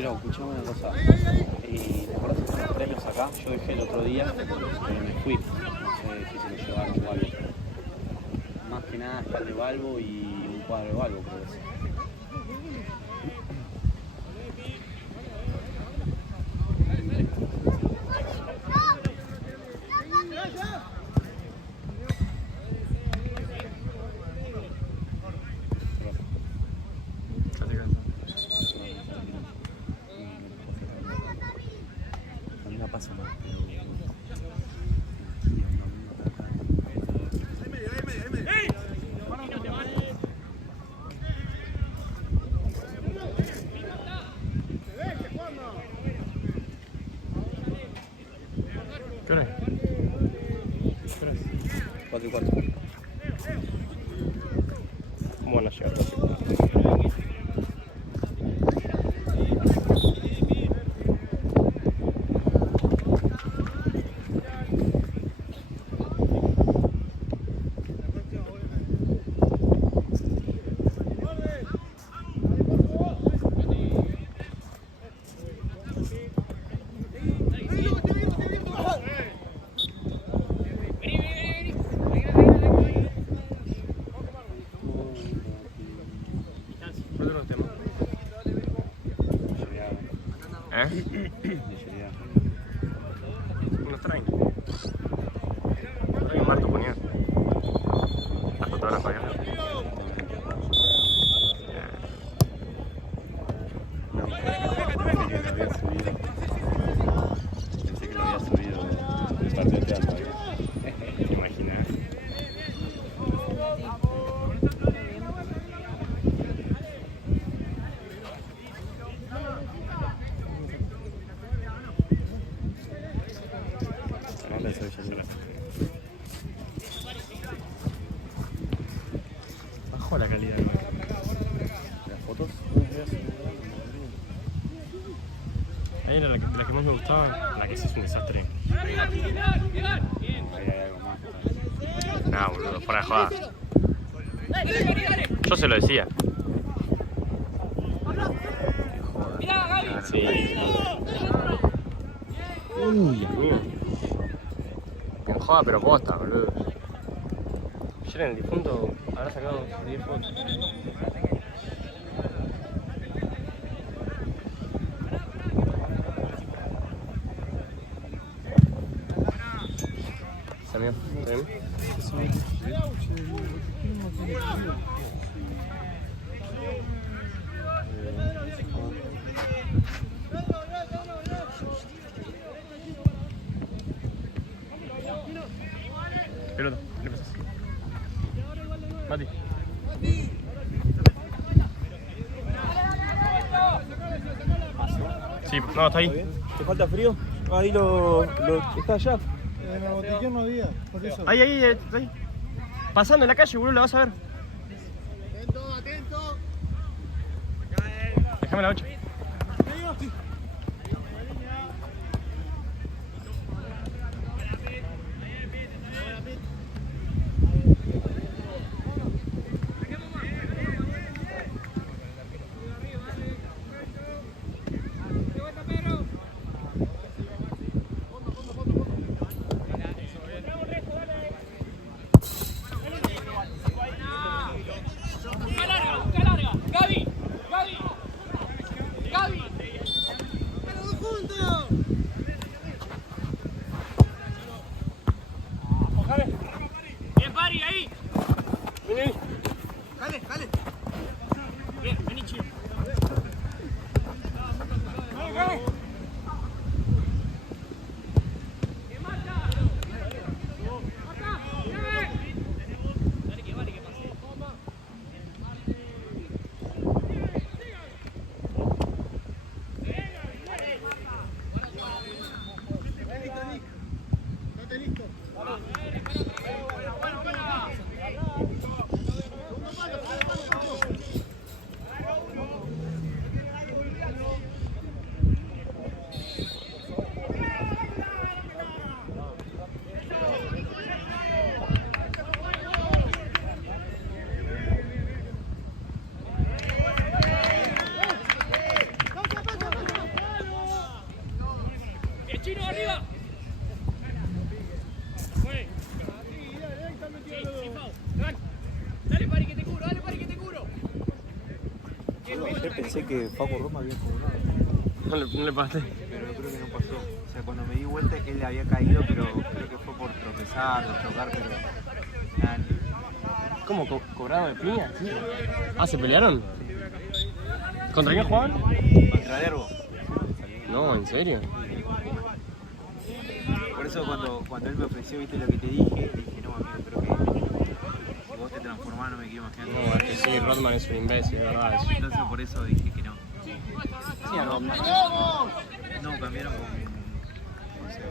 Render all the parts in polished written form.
Negro, escuchame una cosa. ¿Te acuerdas que estamos premios acá? Yo dejé el otro día, me fui. No sé si se lo llevaron o algo. Más que nada está el de Balbo y un cuadro de Balbo, creo que es. Pasa más, ¿Qué hora es? 4:15. ¿Cómo van a llegar? Unos 30. Por ahí Marto ponía las fotógrafas allá. No, pensé que lo había subido el partido de teatro. ¿Te imaginas? Bajó la calidad. ¿Las fotos? Ahí era la que más me gustaba, la que sí es un desastre. Ahí hay algo más. Nah, boludo, fuera de joda. Yo se lo decía. Sí. Uy, amigo. En joda, pero posta, boludo. Ayer en el difunto habrá sacado 10 fotos. Amigo, ¿está bien? Pelota, ¿qué le pasas? Mati. Sí, no, está ahí. ¿Te falta frío? Ahí está allá. En el botellón no había, por eso. Ahí. Pasando en la calle, boludo, la vas a ver. Atento, atento. Déjame la 8. pensé que Paco Roma había cobrado. No le pasé. Pero creo que no pasó. O sea, cuando me di vuelta él había caído, pero creo que fue por tropezar o chocar, pero nada. ¿Cómo? ¿Cobrado de piña? Sí. Ah, ¿se pelearon? ¿Contra quién jugaban? Contra Derbo. No, ¿en serio? Por eso cuando él me ofreció, viste lo que te dije no, amigo, pero que si vos te transformás no me quiero imaginar. No, es que sí, Rodman es un imbécil, de verdad. Entonces por eso dije que no. Sí, a Rodman. No, cambiaron con... No sé.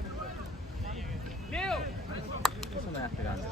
Eso me da esperanza.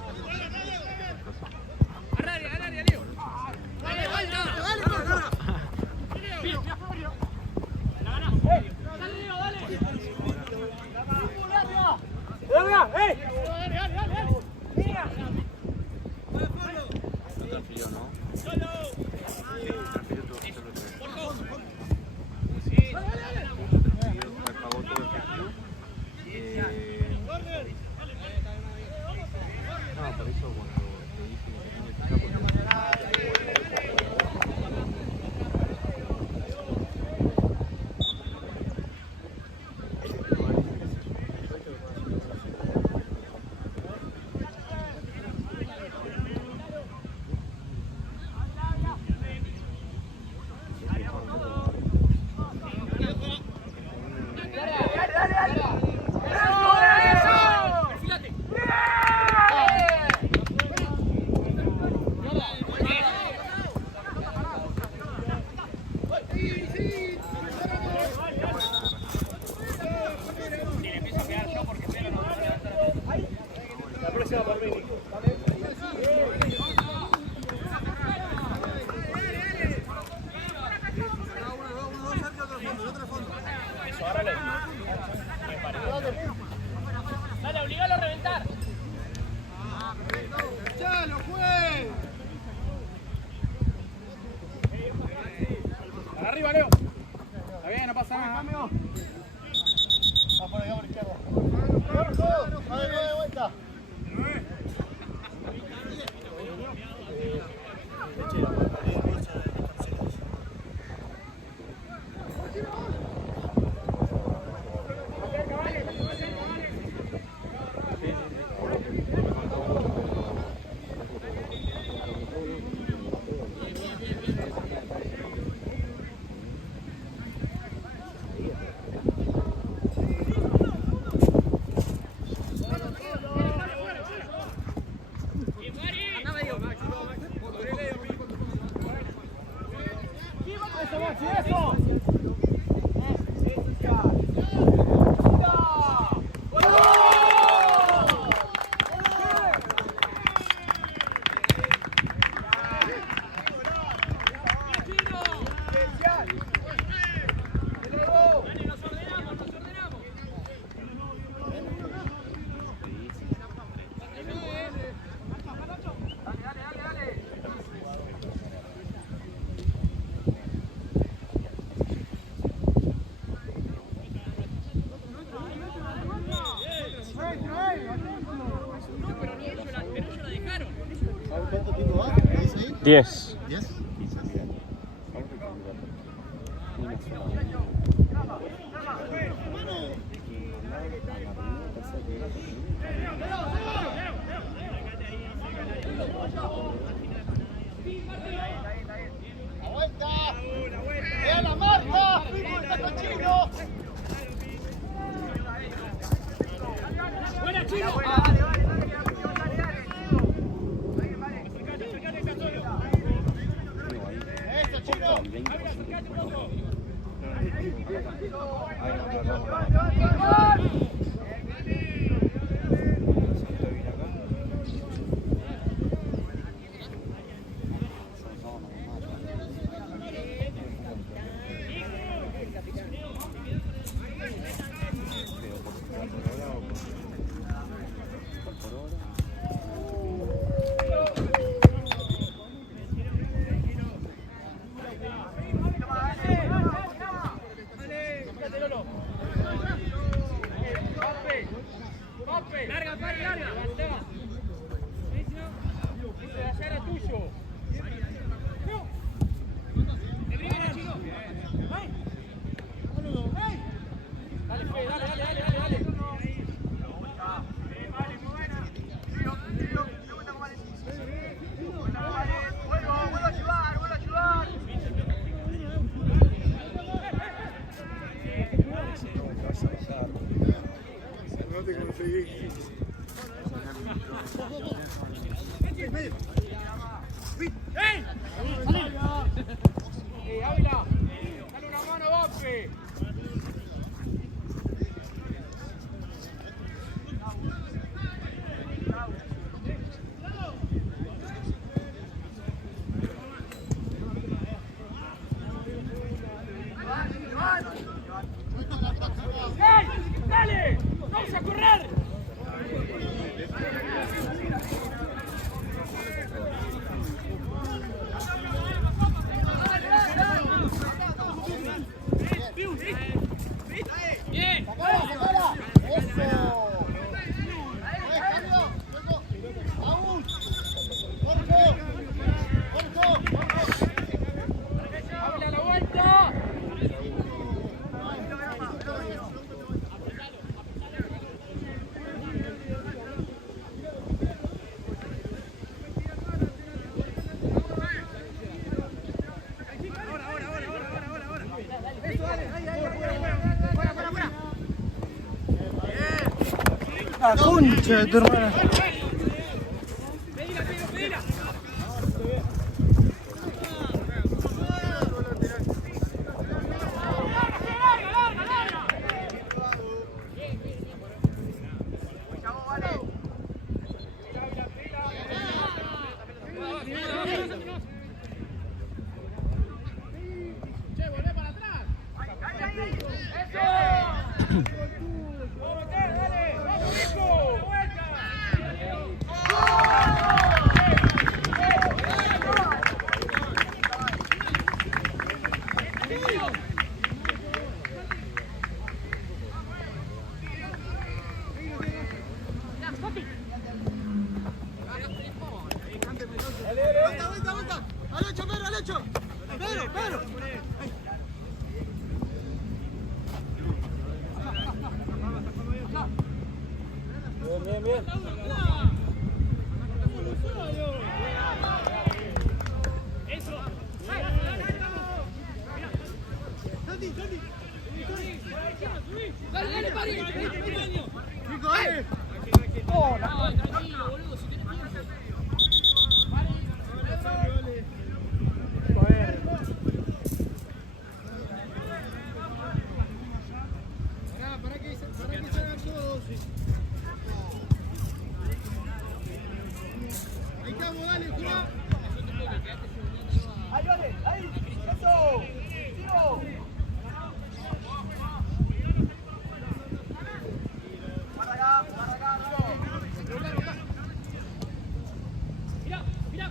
Dale, obligalo a reventar. ¡Ya lo fue! Para arriba, Leo. Está bien, no pasa nada. Va por acá, por izquierda. A ver, de vuelta. ¿Cuánto tiempo va? ¿Me dice ahí? 10. ¿10? ¡La vuelta! ¡Vea la marca! ¡Firmo está con Chino! ¡Buena, Chino! ¡Eso, Chino! Ávila, dale una mano, Bofe. ¡Dale! ¡Vamos a correr! ¡Bien! ¡Sacala! ¡Eso! ¡Cambio! ¡Aún! ¡Corto! ¡Corto! ¡Habla la vuelta! ¡La concha de tu hermana! ¡Pedila, Pedro, pedila! Che, volvé para atrás. ¡Eso! ¡Vamos a meter, dale! ¡Vamos, Nico! ¡Vuelta! ¡Vuelta, vuelta! ¡Al hecho, Pedro, al hecho! ¡Pedro, Pedro! Bien, bien, bien. ¡Eso! ¡Dale, dale, pari! ¡Nico, dale! No, tranquilo, boludo, si tenés tiempo. Para que salgan todos. Ahí estamos, dale, jurá. Ahí, vale, ahí. Eso. Sigo. Para acá, Mirá, mirá.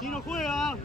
Chino juega.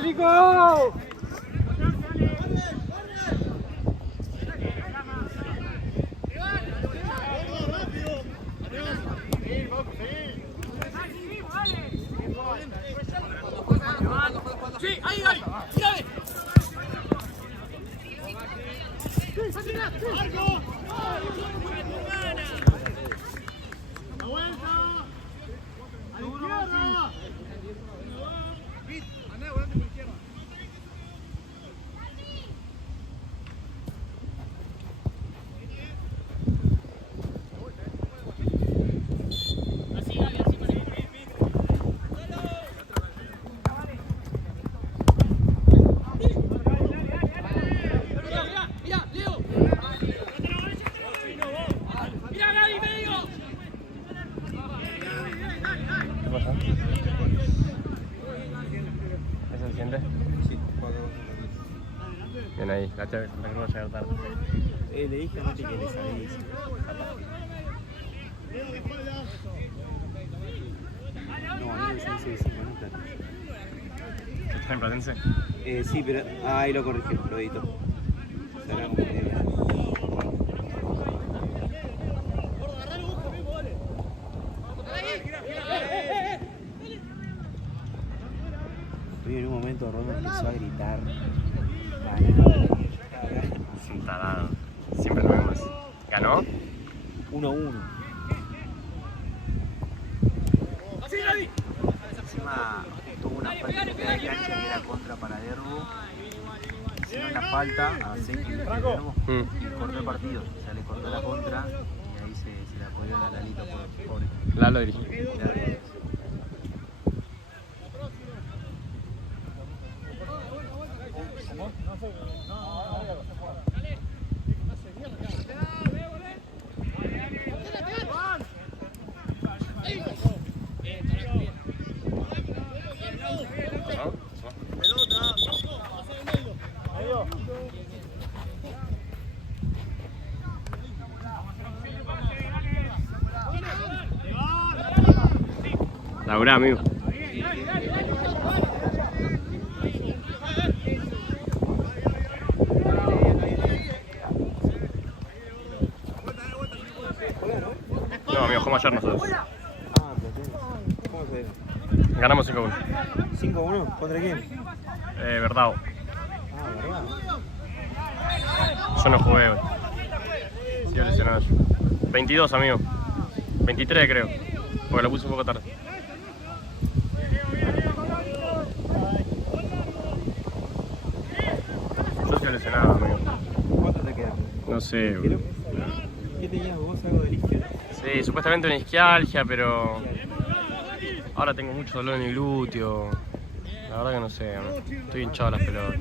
¡Nico! Sí, ahí, ahí. ¡Tírame! ¡Marco! ¡La vuelta! ¡A la izquierda! Andá, volante por izquierda. Así, Gaby, así, María. Mira, Leo. Mira, Gaby, me digo. ¿Qué pasa? ¿Eso se siente? Sí, 4 Bien ahí, la chave, no va a llegar tarde. Le dije a Mati que les avise. No, a mí me dice 5 minutos. ¿Estás en Platense? Sí, pero ahí lo corrigí, lo edito. Será como Estoy en un momento, Rodo empezó a gritar. Es un tarado. Siempre lo vemos. ¿Ganó? 1-1. Así, Gaby. Encima tuvo una falta de cancha que era contra para Derbo. Hicieron la falta a Senki de Derbo y cortó el partido. O sea, le cortó la contra y ahí se la pudieron a Lalito, pobre. Lalo dirigió. Laburá, amigo. No, amigo, jugamos ayer nosotros. ¿Cómo se ve? Ganamos 5-1. 5-1, ¿contra quién? Verdad. ¿Verdad? Yo no jugué hoy. Sí, lesionado yo. 22, amigo. 23 creo. Porque lo puse un poco tarde. Yo estoy lesionado, amigo. ¿Cuánto te queda? No sé, ¿Isquio? boludo. ¿Qué tenías vos, algo del isquio? Sí, supuestamente una isquialgia, pero ahora tengo mucho dolor en el glúteo. La verdad que no sé, estoy hinchado las pelotas.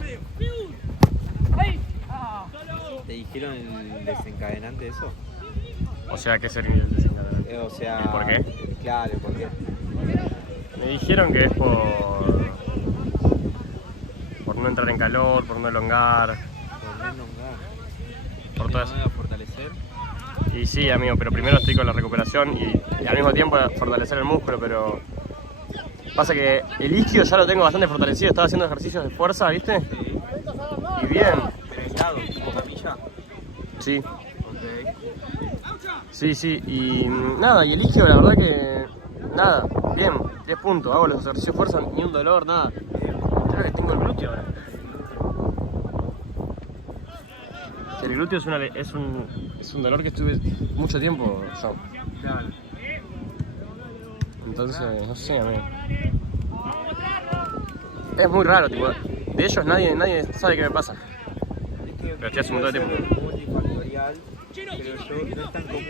¿Te dijeron el desencadenante de eso? O sea, ¿qué sería el desencadenante? O sea... ¿Y por qué? Claro, ¿por qué? Me dijeron que es por no entrar en calor, por no elongar, Por no elongar. por todo eso. ¿No fortalecer? Y sí, amigo, pero primero estoy con la recuperación y al mismo tiempo fortalecer el músculo, pero pasa que el isquio ya lo tengo bastante fortalecido, estaba haciendo ejercicios de fuerza, ¿viste? Sí. Y bien. ¿Pero aislado, tipo camilla? Sí, Ok. sí, y nada, y el isquio la verdad que nada, bien, 10 puntos, hago los ejercicios de fuerza, ni un dolor, nada. Creo que tengo el glúteo ahora. El glúteo es un dolor que estuve mucho tiempo yo. Claro. Entonces, no sé, amigo. Es muy raro, tipo, de ellos nadie sabe qué me pasa. Es que Pero estoy hace un montón de tiempo. Multifactorial, creo yo, no es tan común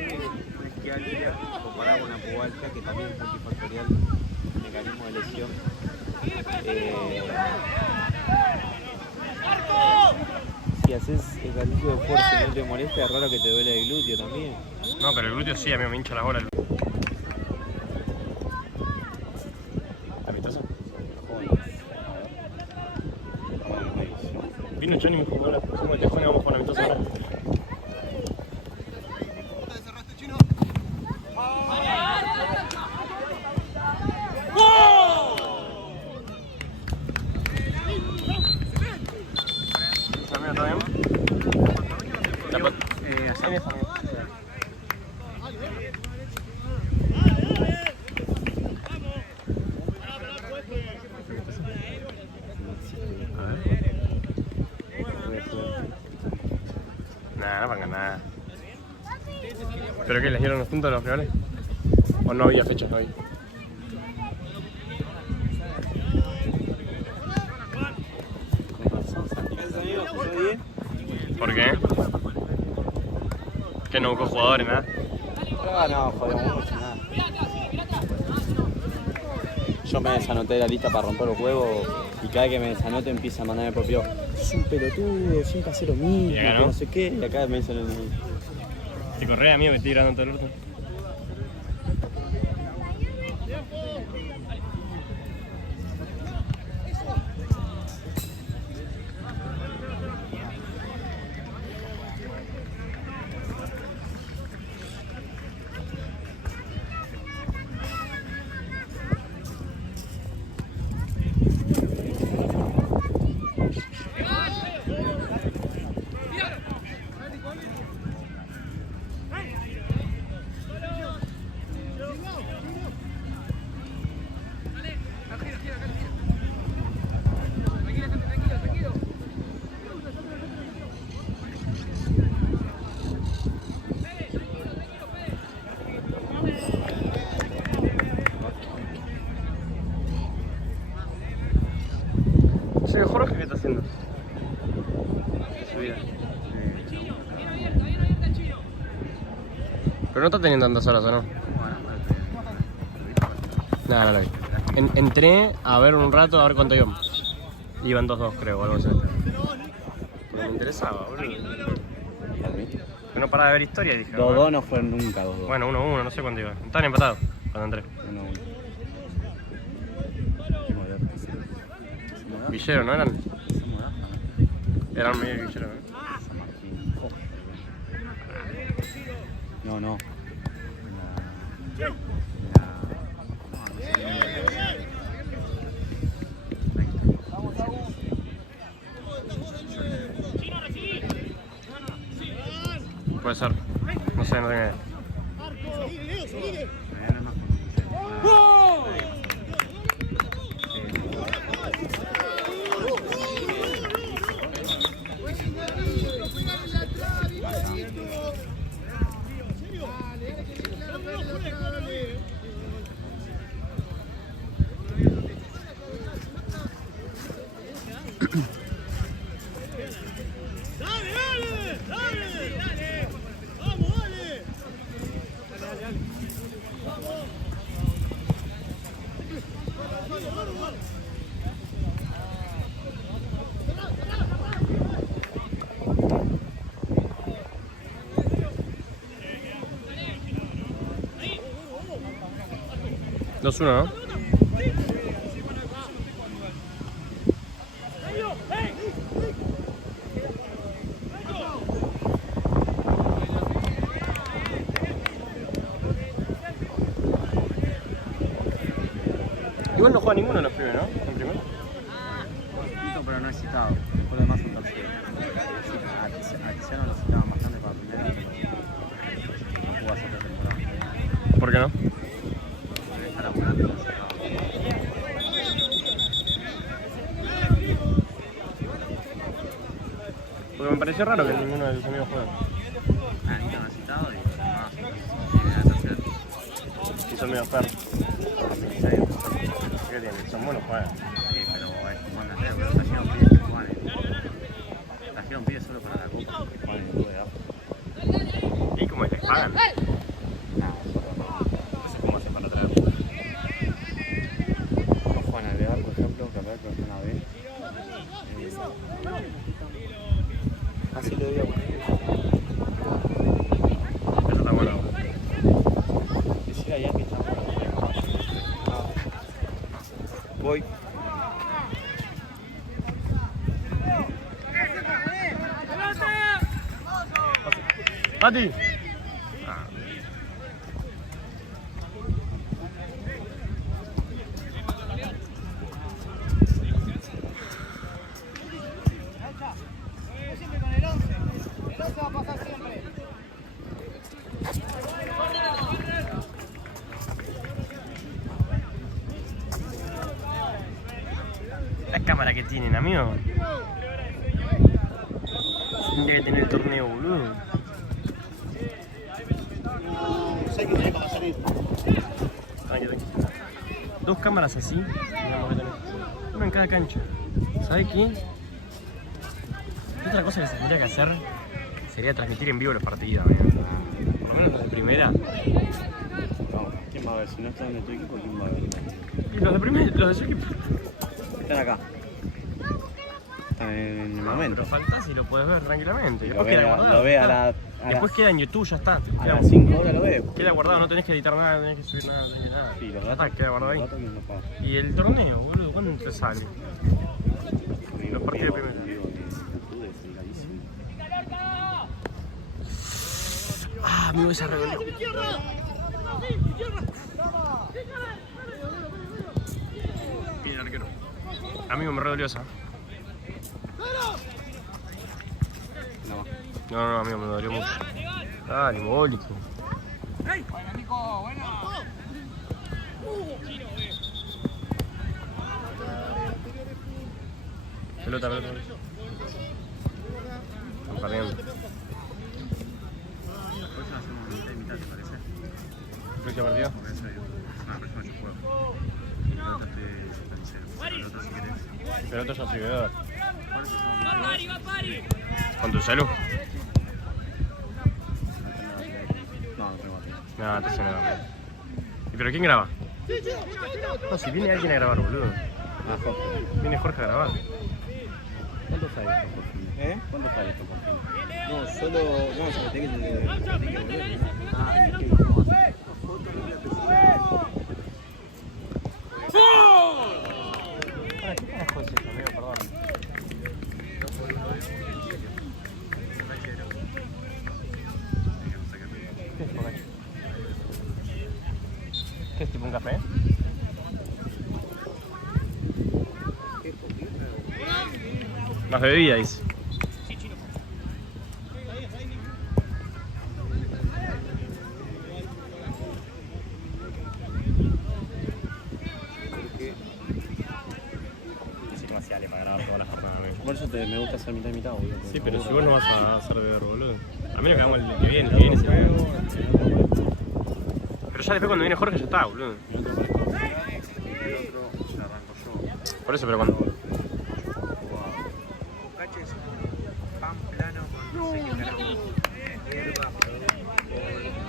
una isquialgia comparada con una pubalgia, que también es multifactorial, mecanismo de lesión. Si haces ejercicio de fuerza y no te molesta, es raro que te duele el glúteo también. No, pero el glúteo sí, amigo, me hincha la bola. ¿Amistoso? Vino Johnny y me dijo, ahora como el tejón y vamos a jugar amistoso ahora. ¿Amigo, todo bien? Así es, amigo. Nah, no van nada. ¿Pero qué, les dieron los puntos a los rivales? ¿O no había fechas hoy? ¿Por qué? ¿Que no buscó jugadores, nada? No, jodemos mucho, nada. Yo me desanoté de la lista para romper los huevos y cada vez que me desanote empieza a mandarme por pio. Sos un pelotudo, siempre hace lo mismo, ¿Y acá que no? no sé qué, y acá me dicen Te correa, amigo, me estoy tirando todo el orto. Che, Jorge, ¿qué está haciendo? Su vida. Pero no está teniendo tantas horas, ¿o no? No, no lo vi. Entré a ver un rato, a ver cuánto iban. Iban 2-2, creo, o algo así. Porque me interesaba, boludo. Que no paraba de ver historia, dije. 2-2 no fueron nunca 2-2. Bueno, 1-1, no sé cuánto iba. Estaban empatados cuando entré. 1-1. Villero, ¿no eran? Eran medio villero, ¿no? No. Puede ser. No sé, no tengo idea. Todavía no es más Dos 1, ¿no? Igual no juega ninguno de los pibes, ¿no? El primero. poquito, pero no he citado. Por lo demás un tercero. A Tiziano lo citaban bastante para primera, pero no jugó hace otra temporada. ¿Por qué no? Debe estar apurando. Porque me pareció raro que ninguno de tus amigos juegue. Anita me ha citado y más. Tiene la tercera. Y son medio perros. ¿Qué tienen? Son buenos juegos. Sí, pero es un buen hacer, pero trajeron pibes que juegan. Trajeron pibes solo para la copa, que juegan en el juego de abajo. ¿Y cómo es? ¿Les pagan? Nada, No sé cómo hacen para traer. no juegan al Vear, por ejemplo, que acá que están a B. Así lo digo. Eso está bueno. Quisiera ya que está bueno. Voy. ¡Mati! Siempre con el 11. El 11 va a pasar siempre. La cámara que tienen, amigo. Tendría que tener el torneo, boludo. Tranqui. Dos cámaras así, digamos que tenés. Una en cada cancha. ¿Sabes qué? Otra cosa que se tendría que hacer sería transmitir en vivo los partidos, amigo. Por lo menos los de primera. No, ¿quién va a ver? Si no están de tu equipo, ¿quién va a ver? Y los de primera, los de su equipo. Están acá. Están en el momento. Pero faltás y lo puedes ver tranquilamente. Lo Después ve queda a, guardado. lo ve a la, Después queda en YouTube, ya está. a Queda, las 5 horas lo veo. queda guardado, no tenés que editar nada, no tenés que subir nada, no tenés que nada. Sí, los Ya está, datos, queda guardado los ahí. datos que nos pagan. Y el torneo, boludo, ¿cuándo te sale? Y los partidos de vivo, primera. vivo en YouTube, es carísimo. Ah, amigo, esa rebelión. Bien, el arquero. Amigo, me redolió esa. No, amigo, me dolió mucho. Dale, mogólico. Pelota. Están perdiendo. La próxima hacemos mitad y mitad, ¿te parece? ¿Próximo partido? Porque eso yo. No, la próxima yo juego. El otro estoy en cero. El otro si querés. Pelota ya se quedó. Por eso hacemos ¿Con tu celu? No, no tengo batería. No, entonces no. ¿Y pero quién graba? No, si viene alguien a grabar, boludo. Ah, Jorge. Viene Jorge a grabar. ¿Cuántos hay estos por fin? ¿Cuántos hay estos por fin? No, solo. No, se me tiene que volver. Ah, es que ¿Para qué carajo es esto, amigo? Perdón. ¿Qué es por ahí? ¿Qué es tipo un café? Más bebida, dice. eso me gusta hacer mitad y mitad, boludo. Sí, pero si vos no vas a hacer de verbo, boludo. A menos que hagamos el que viene, se ve. Pero ya después cuando viene Jorge ya está, boludo. El otro ya arranco yo. Por eso, pero cuando... Bocacha es pan plano con no sé qué carajo. Hierba,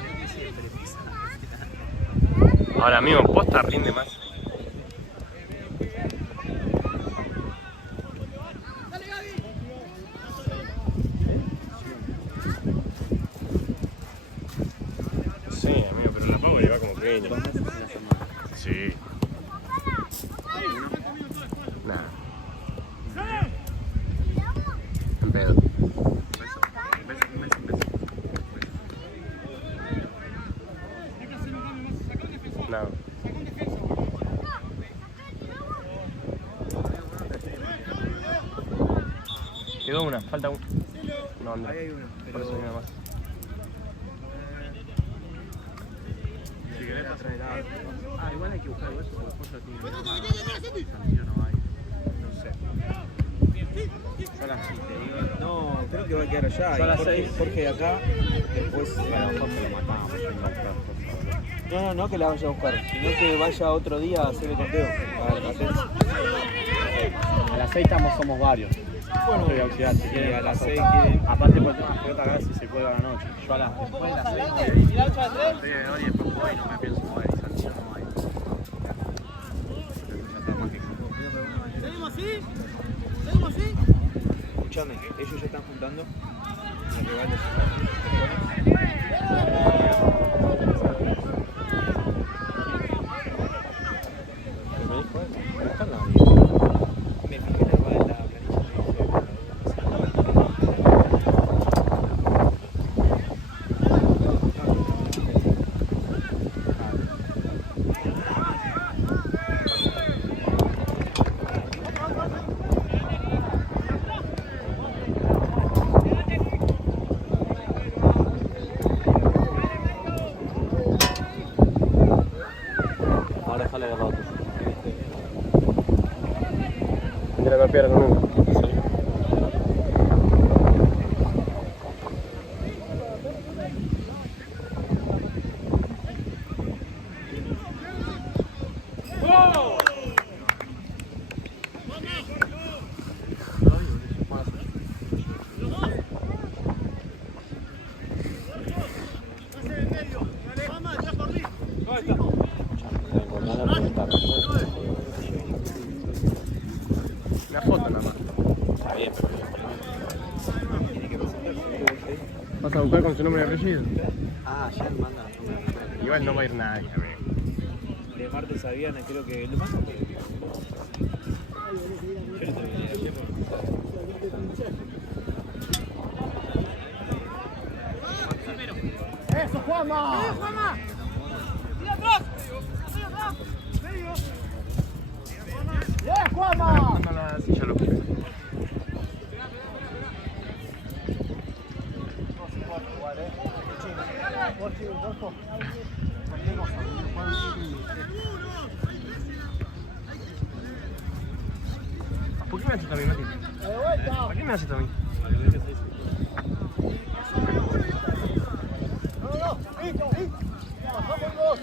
una especie de premisa. Ahora mismo, posta rinde más. Sí, amigo, pero la Pau le va como pequeño. Sí. Nada. En pedo. No. Quedó una, falta un. No, Andrés. Ahí hay uno, Por pero... eso hay una más. Si querés pasar de lado. Ah, igual hay que buscar eso porque después ya tiene que ir no hay. No sé. Yo a las 6 te digo. No, creo que va a quedar allá. Yo a las Jorge, 6. Jorge de acá, después... A lo mejor se lo matamos, yo no, por favor. No, que la vaya a buscar, sino que vaya otro día a hacer el conteo. A las 6 somos varios. Bueno, voy a auxiliar, si quieren. A las 6 quieren. Aparte por el tema de pelota, gracias, se cuelga a la noche. Yo a las después de las 6 estoy de hoy y después voy y no me pienso mover y Santillo no hay. ¿Seguimos así? ¿Seguimos así? Escuchame, ellos ya están juntando los regalos. Me fijé en la planilla de ahora sale de rato. Tendría que golpear con uno. Una foto nada más. Está bien, pero ¿Vas a buscar con su nombre y apellido? ah, ya me mandan los números. Igual no va a ir nadie, amigo. De Martes a Viernes, creo que lo más por el día. Yo no terminé ayer. ¡Eso, Juanma! ¡Sí, Juanma! ¡Mira atrás! ¡Mira atrás! ¡Medio! ¡Bien, Juanma! Anda la silla lo que. ¿Por qué me haces también, Mati? ¿Por qué me haces también? No, ahí. Bajamos dos.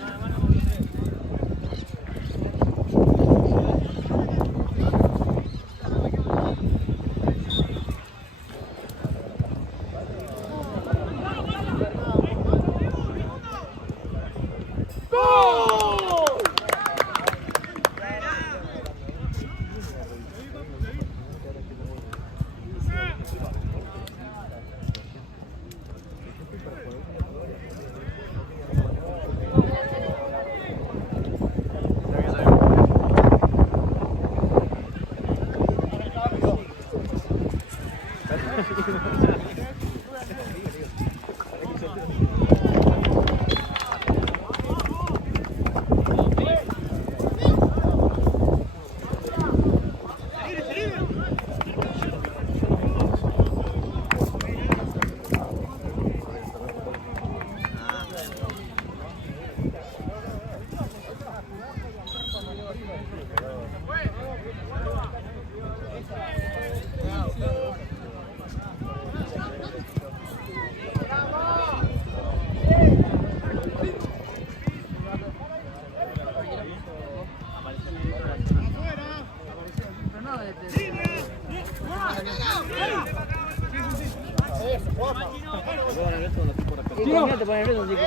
comida te ponen un tipo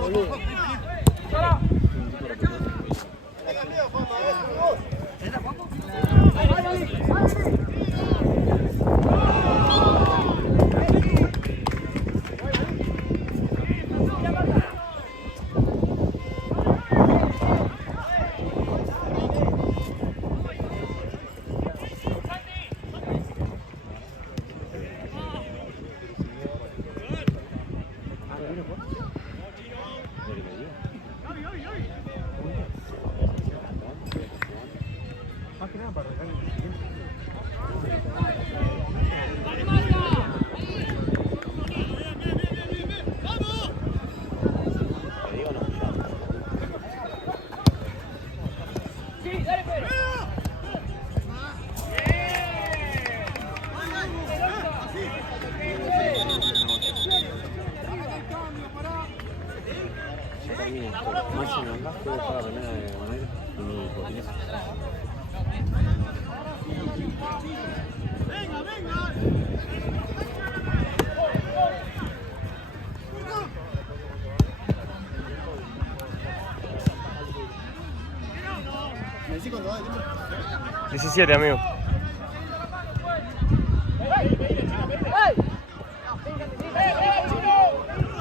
boludo. ¿Me decís cuándo va de tiempo? 17, amigo.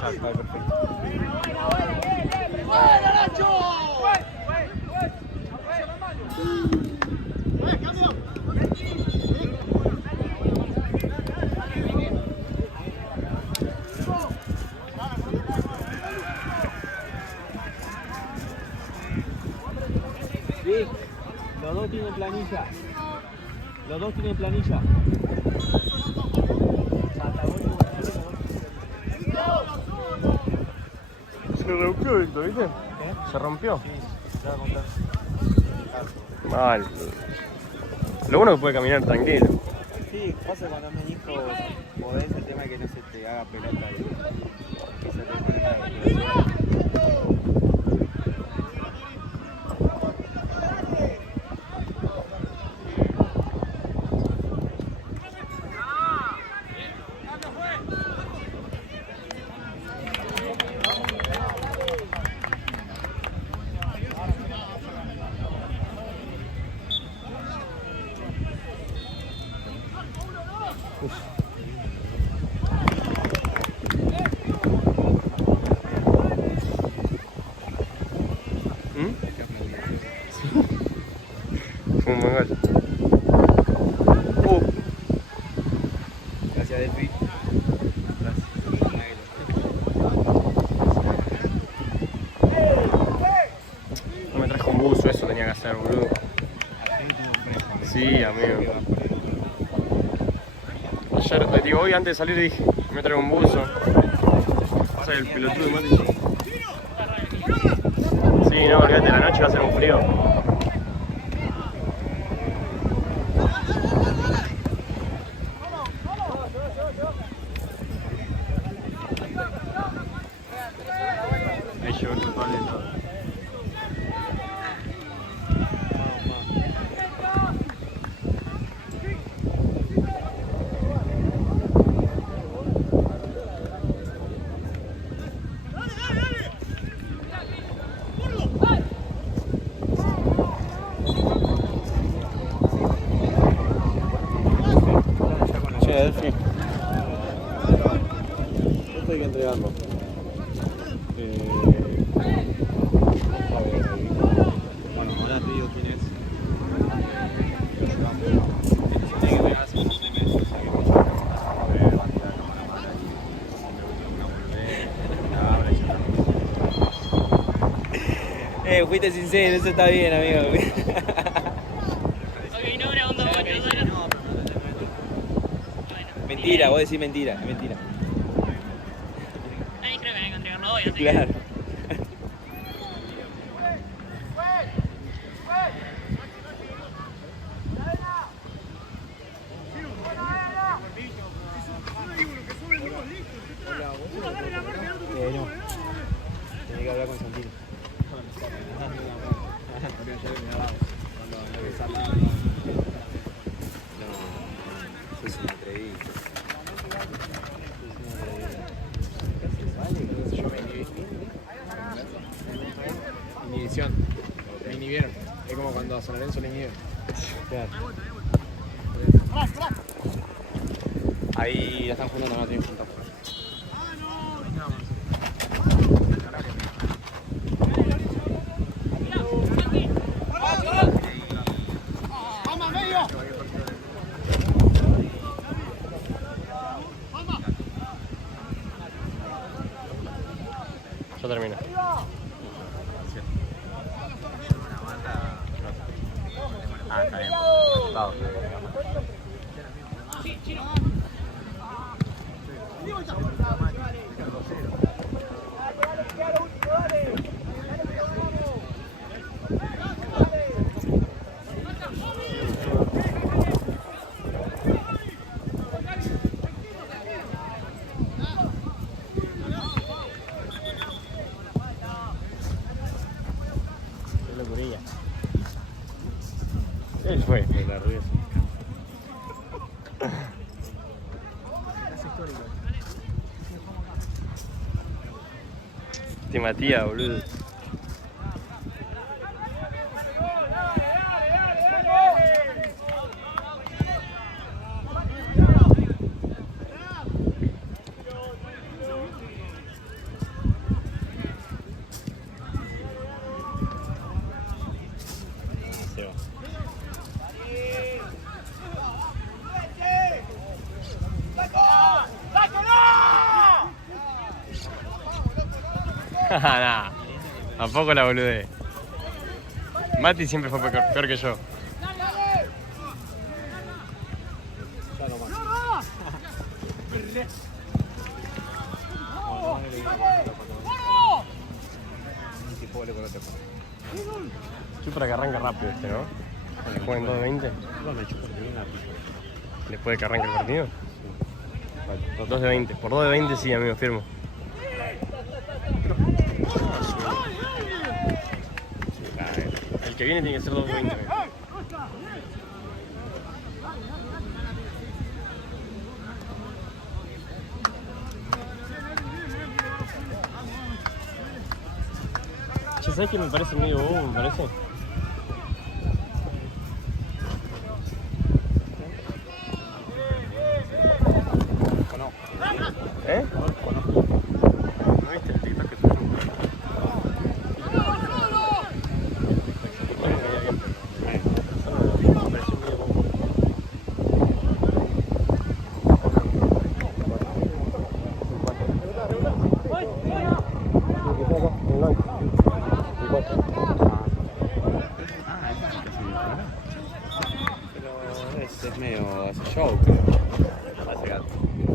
Ya está perfecto. Sí, los dos tienen planilla. Los dos tienen planilla. Se rompió esto, ¿viste? Se rompió. Se va a comprar. Mal. Lo bueno es que puede caminar tranquilo. Sí, pasa cuando me dijo, podés el tema de que no se te haga pelota y que se te pone la Fue un buen gol. Gracias, Delphi. No me trajo un buzo, eso tenía que hacer, boludo. Sí, amigo. Ayer, digo, hoy antes de salir dije, me traigo un buzo. Pasa el pelotudo de Mati. Sí, no, olvídate, la noche va a ser un frío. Ahí llegó el culpable de todo. Che, Delphi. Esto hay que entregarlo. A ver, ahí. Bueno, ahora te digo quién es. Lo llevamos. Esto se tiene que entregar hace unos 6 meses. Así que mucho tiempo. A ver, va a tirar la cámara mala y una boludez. Ahora ya no. Fuiste sincero, eso está bien, amigo. Mentira, vos decís mentira, es mentira. Ahí creo que hay que entregarlo hoy, así que... Claro. No. Tenía que hablar con Santino. No, es una entrevista. Es una entrevista. Inhibición. Me inhibieron. Es como cuando a San Lorenzo le inhiben. Claro. Ahí ya están jugando, no tienen contacto. ¡Vamos, medio! Ya termina. Ah, está bien. Vamos. Qué locurilla. Él fue. La rubia. Te Matías, boludo. Se va. Nah, tampoco la boludé. Mati siempre fue peor que yo. Ya no más. Si puedo le coloco. Yo para que arranque rápido este, ¿no? Que jueguen 2 de 20. No me chupo bien la pica. Después de que arranque el partido. 2 de 20. Por 2 de 20 sí, amigo, firmo. El que viene tiene que ser 2 de 20. amigo. Che, ¿sabes qué me parece medio bobo? Me parece. ¿Eh? ¿No viste el TikTok que subí? Me pareció medio bobo. Pero es medio ese show, creo. Hace gato.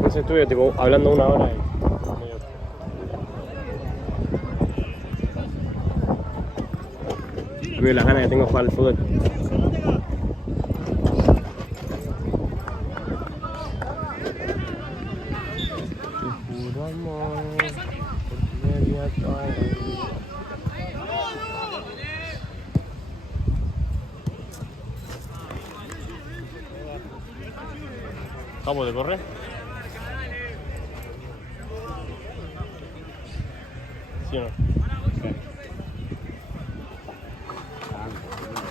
Ese estuve tipo hablando 1 hora y... Veo las ganas que tengo de jugar al fútbol. Puro amor, porque me dio toda la vida. ¿Vamos de correr? ¿Sí o no?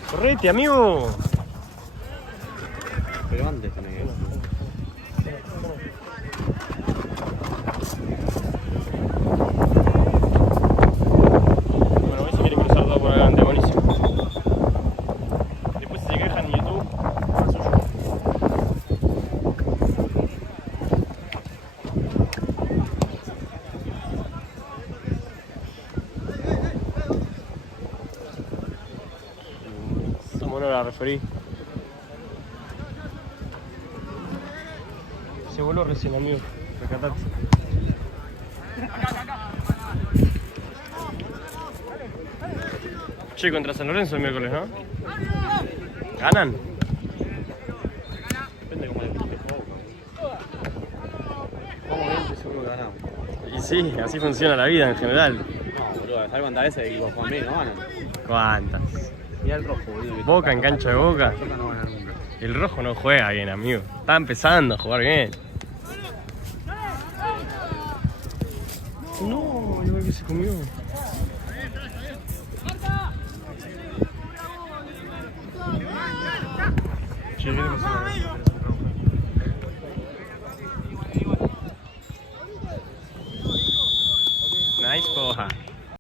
¡Correte, amigo! Pero antes tenés que... Bueno, hoy se quiere cruzar todo por adelante, buenísimo. Después si se quejan en YouTube, es suyo. Somos no la referí. Se voló recién, amigo. Recatate. Che, contra San Lorenzo el miércoles, ¿no? ¿Ganan? Depende cómo le guste el juego. Como 20 seguro que ganamos. Y sí, así funciona la vida en general. No, boludo, ¿sabes cuántas veces equipos Juan B no ganan? ¿Cuántas? Mira el rojo, boludo. que Boca toca, en cancha de Boca. Boca no va a ganar nunca. El rojo no juega bien, amigo. Está empezando a jugar bien. No, no me que se comió. Che, ¿qué le pasó?